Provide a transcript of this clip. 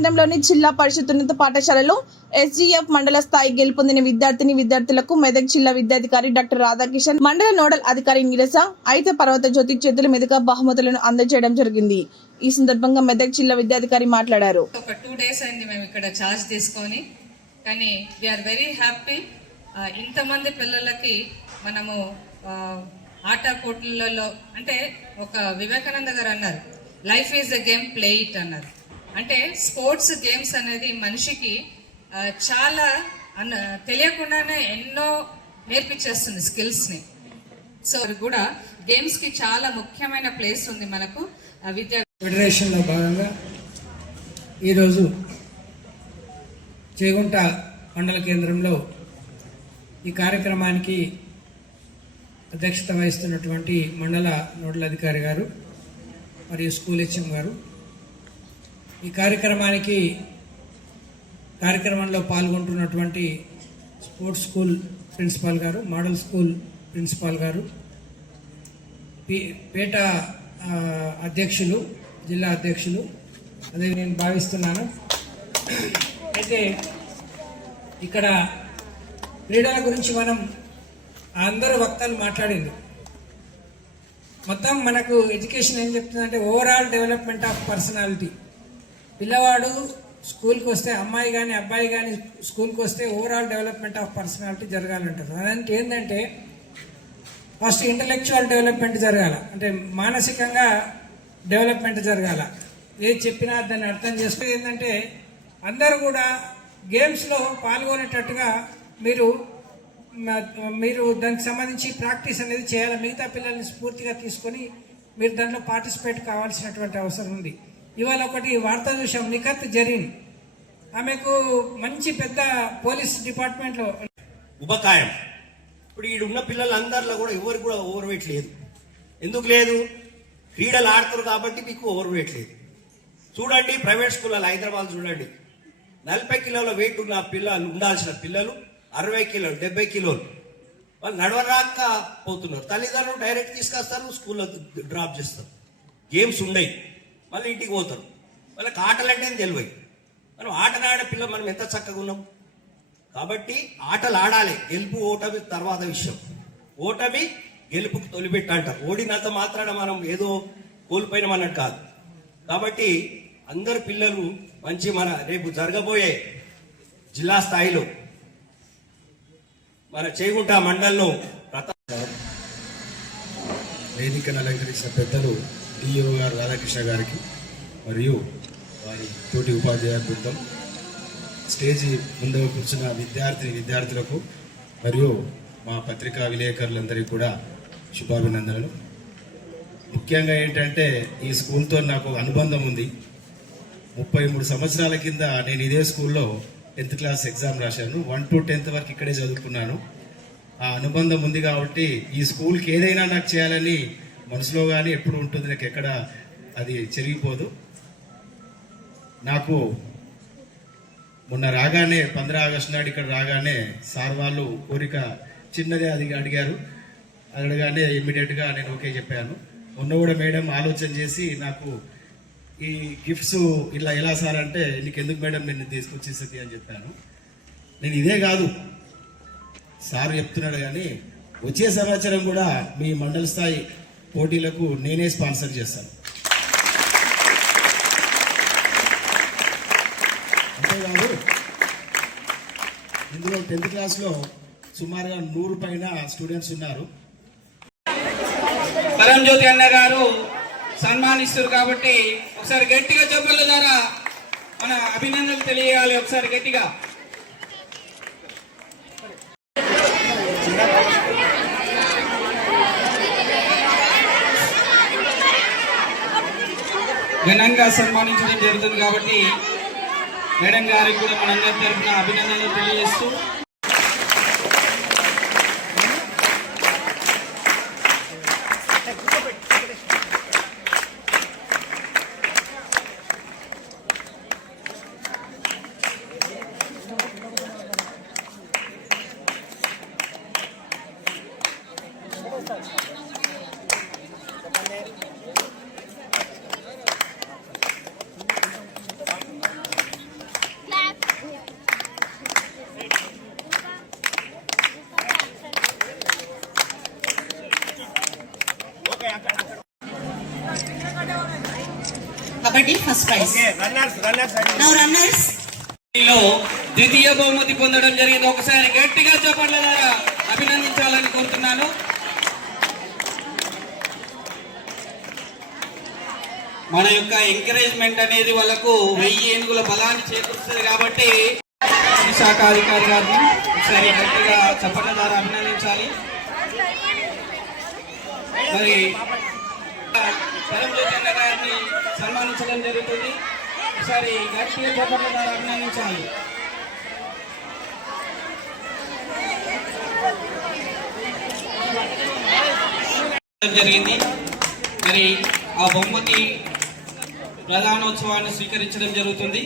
కేంద్రంలోని జిల్లా పరిషత్ ఉన్నత పాఠశాలలో ఎస్జీఎఫ్ మండల స్థాయి గెలుపొందిన విద్యార్థులకు మెదక్ జిల్లా విద్యాధికారి డాక్టర్ రాధాకిషన్, మండల నోడల్ అధికారి నీరస, అయితే పర్వత జ్యోతి చేతుల మీదుగా బహుమతులను అందజేయడం జరిగింది. ఈ సందర్భంగా మెదక్ జిల్లా విద్యాధికారి మాట్లాడారు. ఒక 2 days అయింది మేము ఇక్కడ చార్జ్ తీసుకొని, కానీ వీఆర్ వెరీ హ్యాపీ. ఇంతమంది పిల్లలకి మనము ఆట పోటీలలో, అంటే ఒక వివేకానంద గారు అన్నారు, life is a game, play it అన్నారు. అంటే స్పోర్ట్స్ గేమ్స్ అనేది మనిషికి చాలా తెలియకుండానే ఎన్నో నేర్పించేస్తుంది స్కిల్స్ని. సో కూడా గేమ్స్కి చాలా ముఖ్యమైన ప్లేస్ ఉంది మనకు విద్యా ఫెడరేషన్లో భాగంగా ఈరోజు చేగుంట మండల కేంద్రంలో ఈ కార్యక్రమానికి అధ్యక్షత వహిస్తున్నటువంటి మండల నోడల్ అధికారి గారు మరియు స్కూల్ హెచ్ఎం గారు, ఈ కార్యక్రమంలో పాల్గొంటున్నటువంటి స్పోర్ట్స్ స్కూల్ ప్రిన్సిపాల్ గారు, మోడల్ స్కూల్ ప్రిన్సిపాల్ గారు, పేట అధ్యక్షులు, జిల్లా అధ్యక్షులు, అదే నేను భావిస్తున్నాను. అయితే ఇక్కడ క్రీడల గురించి మనం అందరూ వక్తలు మాట్లాడింది. మొత్తం మనకు ఎడ్యుకేషన్ ఏం చెప్తుందంటే ఓవరాల్ డెవలప్మెంట్ ఆఫ్ పర్సనాలిటీ. పిల్లవాడు స్కూల్కి వస్తే, అమ్మాయి కానీ అబ్బాయి కానీ స్కూల్కి వస్తే ఓవరాల్ డెవలప్మెంట్ ఆఫ్ పర్సనాలిటీ జరగాలంటారు. అదంటే ఏంటంటే ఫస్ట్ ఇంటలెక్చువల్ డెవలప్మెంట్ జరగాల, అంటే మానసికంగా డెవలప్మెంట్ జరగాల. ఏది చెప్పినా దాన్ని అర్థం చేసుకుని ఏంటంటే అందరూ కూడా గేమ్స్లో పాల్గొనేటట్టుగా మీరు దానికి సంబంధించి ప్రాక్టీస్ అనేది చేయాలి. మిగతా పిల్లల్ని స్ఫూర్తిగా తీసుకొని మీరు దాంట్లో పార్టిసిపేట్ కావాల్సినటువంటి అవసరం ఉంది. ఇవాళ ఒకటి వార్త చూసాం, నిఖత్ జరీన్, ఆమెకు మంచి పెద్ద పోలీస్ డిపార్ట్మెంట్లో ఉపకాయం. ఇప్పుడు ఈడున్న పిల్లలందరిలో కూడా ఎవరికి కూడా ఓవర్ వెయిట్ లేదు. ఎందుకు లేదు? క్రీడలు ఆడతారు కాబట్టి మీకు ఓవర్ వెయిట్ లేదు. చూడండి ప్రైవేట్ స్కూళ్ళలో హైదరాబాద్ చూడండి, 40 కిలోల వెయిట్ ఉన్న పిల్లలు ఉండాల్సిన పిల్లలు 60 కిలోలు 70 కిలోలు వాళ్ళు నడవరాక పోతున్నారు. తల్లిదండ్రులు డైరెక్ట్ తీసుకొస్తారు, స్కూల్లో డ్రాప్ చేస్తారు. గేమ్స్ ఉండయి, మళ్ళీ ఇంటికి పోతారు. వాళ్ళకి ఆటలు అంటే తెలివై. మనం ఆటలు ఆడే పిల్లలు మనం ఎంత చక్కగా ఉన్నాం. కాబట్టి ఆటలు ఆడాలి. గెలుపు ఓటమి తర్వాత విషయం. ఓటమి గెలుపుకు తొలిపెట్టు అంటారు. ఓడినంత మాత్రాన మనం ఏదో కోల్పోయినామన్నట్టు కాదు. కాబట్టి అందరు పిల్లలు మంచి మన రేపు జరగబోయే జిల్లా స్థాయిలో మన చేగుంట మండలంలో వేదికను అలంకరించిన పెద్దలు డిఓ గారు రాధాకృష్ణ గారికి మరియు వారి తోటి ఉపాధ్యాయ బృందం, స్టేజీ ముందు కూర్చున్న విద్యార్థులకు మరియు మా పత్రికా విలేకరులందరికీ కూడా శుభాభినందనలు. ముఖ్యంగా ఏంటంటే ఈ స్కూల్తో నాకు అనుబంధం ఉంది. 33 సంవత్సరాల కింద నేను ఇదే స్కూల్లో 10th క్లాస్ ఎగ్జామ్ రాశాను. 1 to 10th వరకు ఇక్కడే చదువుకున్నాను. ఆ అనుబంధం ఉంది కాబట్టి ఈ స్కూల్కి ఏదైనా నాకు చేయాలని మనసులో కానీ ఎప్పుడు ఉంటుంది, నాకు ఎక్కడ అది చెరిగిపోదు. నాకు మొన్న రాగానే 15 ఆగస్టు నాడు ఇక్కడ రాగానే సార్ వాళ్ళు కోరిక చిన్నదే అది అడిగారు. అడగానే ఇమ్మీడియట్గా నేను ఓకే చెప్పాను. మొన్న కూడా మేడం ఆలోచన చేసి నాకు ఈ గిఫ్ట్స్ ఇలా ఎలా సార్ అంటే, నీకు ఎందుకు మేడం నేను తీసుకొచ్చేసేది అని చెప్పాను. నేను ఇదే కాదు సార్ చెప్తున్నాడు కానీ వచ్చే సంవత్సరం కూడా మీ మండల స్థాయి పోటీలకు నేనే స్పాన్సర్ చేస్తాను. అంతేకాదు ఇందులో 10th క్లాస్లో సుమారుగా 100 పైన స్టూడెంట్స్ ఉన్నారు. పరంజ్యోతి అన్న గారు సన్మానిస్తారు కాబట్టి ఒకసారి గట్టిగా చెప్పల ద్వారా మన అభినందనలు తెలియాలి. ఒకసారి గట్టిగా ఘనంగా సన్మానించడం జరుగుతుంది కాబట్టి మేడం గారికి కూడా మనందరి తరఫున అభినందనలు తెలియజేస్తూ kabaddi first prize. Now runners. లో ద్వితీయ బహుమతి పొందడం జరిగింది. ఒకసారి గట్టిగా చప్పట్ల ద్వారా అభినందించాలని కోరుతున్నాను. మన యొక్క ఎంకరేజ్మెంట్ అనేది వాళ్ళకు 1000 ఏనుగుల బలాన్ని చేకూరుస్తుంది కాబట్టి శాఖ అధికారి గారిని ఒకసారి గట్టిగా చప్పట్ల ద్వారా అభినందించాలి. మరి పరంజ్యోతి అన్న గారిని సన్మానించడం జరుగుతుంది. ఒకసారి గట్టిగా చప్పట్ల ద్వారా అభినందించాలి. జరిగింది. మరి ఆ బహుమతి ప్రధానోత్సవాన్ని స్వీకరించడం జరుగుతుంది.